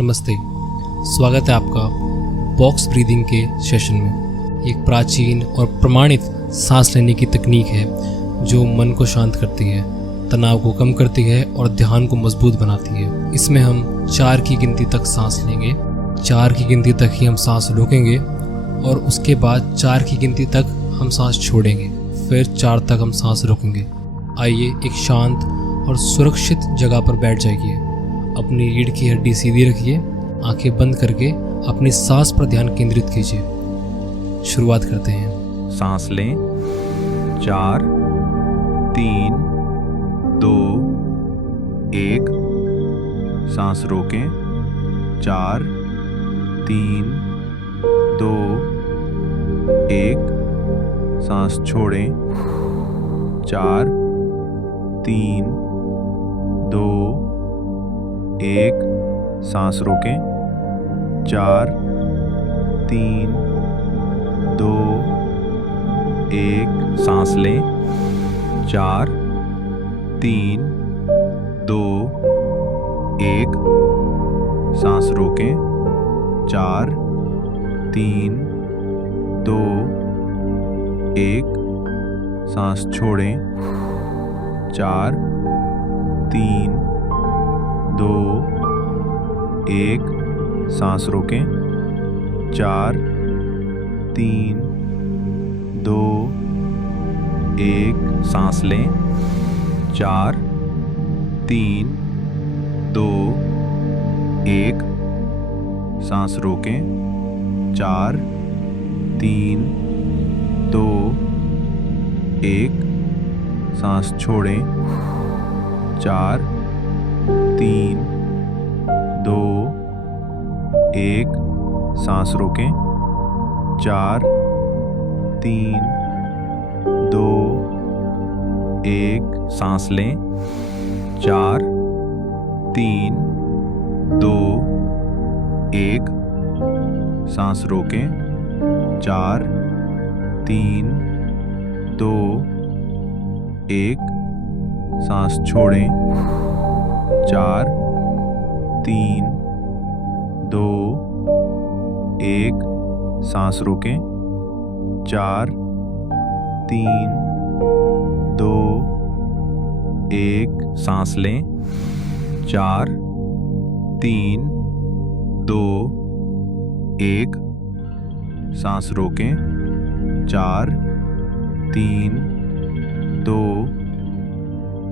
नमस्ते। स्वागत है आपका बॉक्स ब्रीदिंग के सेशन में। एक प्राचीन और प्रमाणित सांस लेने की तकनीक है जो मन को शांत करती है, तनाव को कम करती है और ध्यान को मजबूत बनाती है। इसमें हम 4 की गिनती तक सांस लेंगे, 4 की गिनती तक ही हम सांस रोकेंगे और उसके बाद 4 की गिनती तक हम सांस छोड़ेंगे, फिर 4 तक हम सांस रोकेंगे। आइए एक शांत और सुरक्षित जगह पर बैठ जाइए। अपनी रीढ़ की हड्डी सीधी रखिए, आंखें बंद करके अपनी सांस पर ध्यान केंद्रित कीजिए। शुरुआत करते हैं। सांस लें। 4, 3, 2, 1। सांस रोकें। 4, 3, 2, 1। सांस छोड़ें। 4, 3, 2, 1। सांस रोकें। 4, 3, 2, 1। सांस लें। 4, 3, 2, 1। सांस रोकें। 4, 3, 2, 1। सांस छोड़ें। 4, 3, 2, 1। सांस रोकें। 4, 3, 2, 1। सांस लें। 4, 3, 2, 1। सांस रोकें। 4, 3, 2, 1। सांस छोड़ें। 4, 3, 2, 1। सांस रोकें। 4, 3, 2, 1। सांस लें। 4, 3, 2, 1। सांस रोकें। 4, 3, 2, 1। सांस छोड़ें। 4, 3, 2, 1। सांस रोकें। 4, 3, 2, 1। सांस लें। 4, 3, 2, 1। सांस रोकें। 4, 3, 2,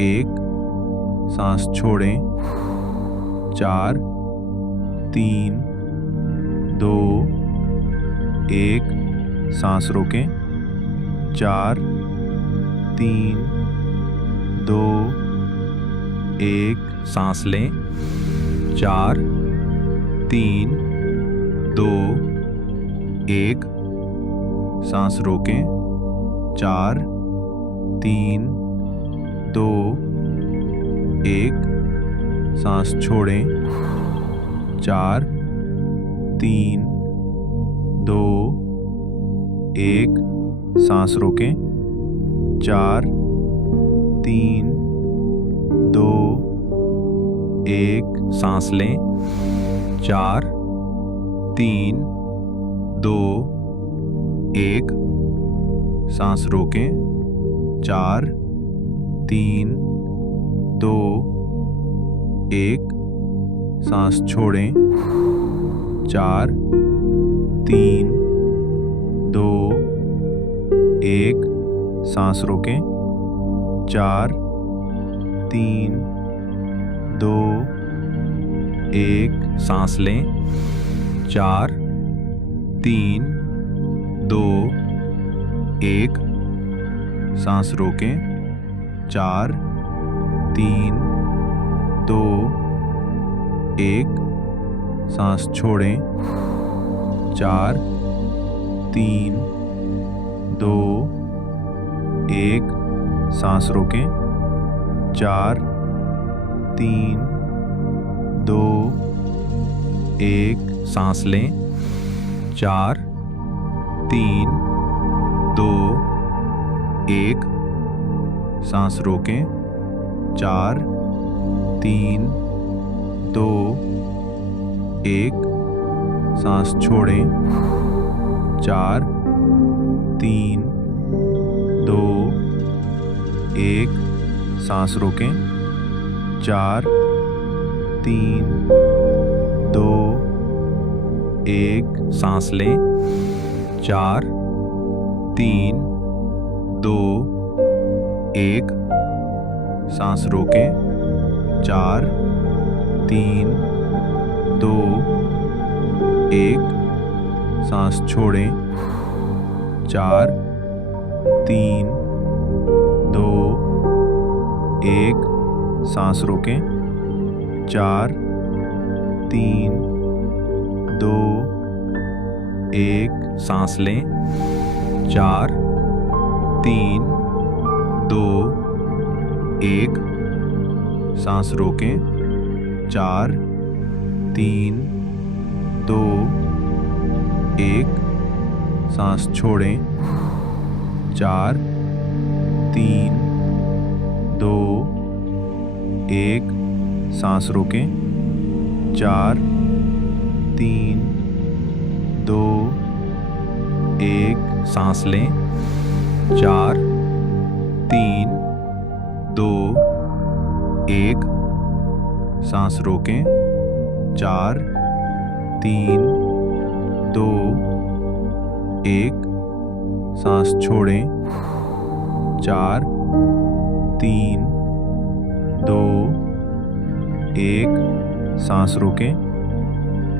1। सांस छोड़ें। 4, 3, 2, 1। सांस रोकें। 4, 3, 2, 1। सांस लें। 4, 3, 2, 1। सांस रोकें। 4, 3, 2, 1। सांस छोड़ें। 4, 3, 2, 1। सांस रोकें। 4, 3, 2, 1। सांस लें। 4, 3, 2, 1। सांस रोकें। 4, 3, 2, 1। सांस छोड़ें। 4, 3, 2, 1। सांस रोकें। 4, 3, 2, 1। सांस लें। 4, 3, 2, 1। सांस रोकें। 4, 3, 2, 1। सांस छोड़ें। 4, 3, 2, 1। सांस रोकें। 4, 3, 2, 1। सांस लें। 4, 3, 2, 1। सांस रोकें। 4, 3, 2, एक, सांस छोड़ें। 4, 3, 2, 1, सांस रोकें। 4, 3, 2, 1, सांस लें। 4, 3, 2, 1, सांस रोकें। 4, 3, 2, 1, सांस छोड़ें। 4, 3, 2, 1, सांस रोकें। 4, 3, 2, 1, सांस लें। 4, 3, 2, 1, सांस रोकें। 4, 3, 2, 1, सांस छोड़ें। 4, 3, 2, 1, सांस रोकें। 4, 3, 2, 1, सांस लें। 4, 3, 2, 1, सांस रोकें। 4, 3, 2, 1, सांस छोड़ें। 4, 3, 2, 1, सांस रोकें।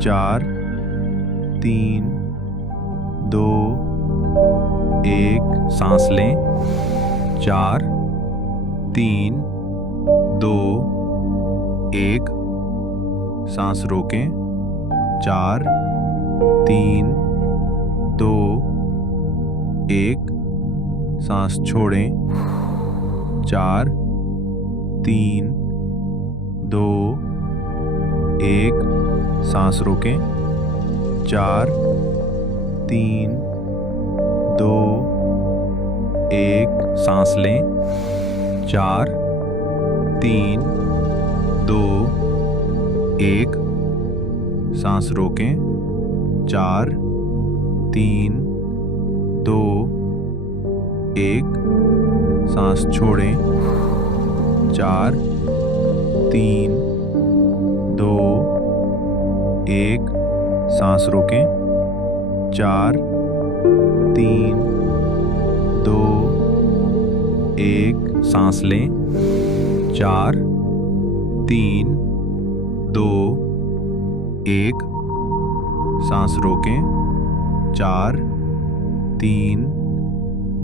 4, 3, 2, 1, सांस लें। 4, 3, 2, 1, सांस रोकें। 4, 3, 2, 1, सांस छोड़ें। 4, 3, 2, 1, सांस रोकें। 4, 3, 2, 1, सांस लें। 4, 3, 2, 1, सांस रोकें। 4, 3, 2, 1, सांस छोड़ें। 4, 3, 2, 1, सांस रोकें। 4, 3, 2, 1, सांस लें। 4, 3, 2, 1, सांस रोकें। 4, 3,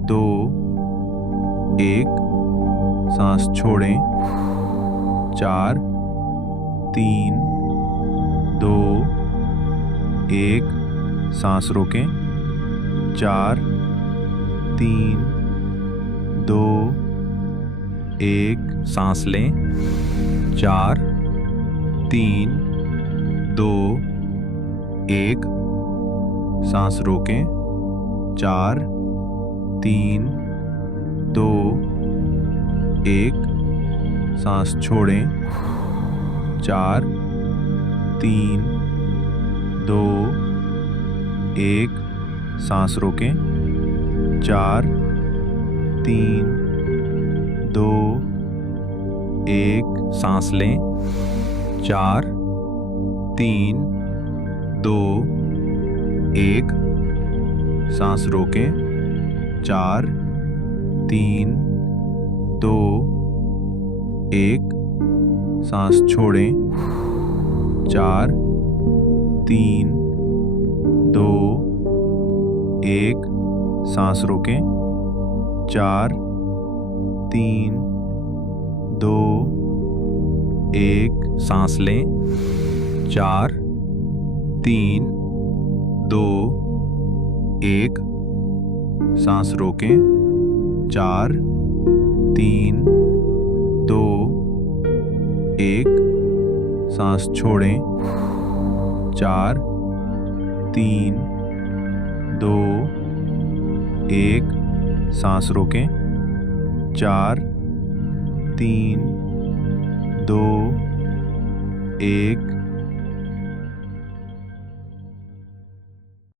2, 1, सांस छोड़ें। 4, 3, 2, 1, सांस रोकें। 4, 3, 2, 1, सांस लें। 4, 3, 2, 1, सांस रोकें। 4, 3, 2, 1, सांस छोड़ें। 4, 3, 2, 1, सांस रोकें। 4, 3, 2, 1, सांस लें। 4, 3, 2, 1, सांस रोकें। 4, 3, 2, 1, सांस छोड़ें। 4, 3, 2, 1, सांस रोकें। 4, 3, 2, 1, सांस लें। 4, 3, 2, 1, सांस रोकें। 4, 3, 2, 1, सांस छोड़ें। 4, 3, 2, 1, सांस रोकें। 4, 3, 2, 1,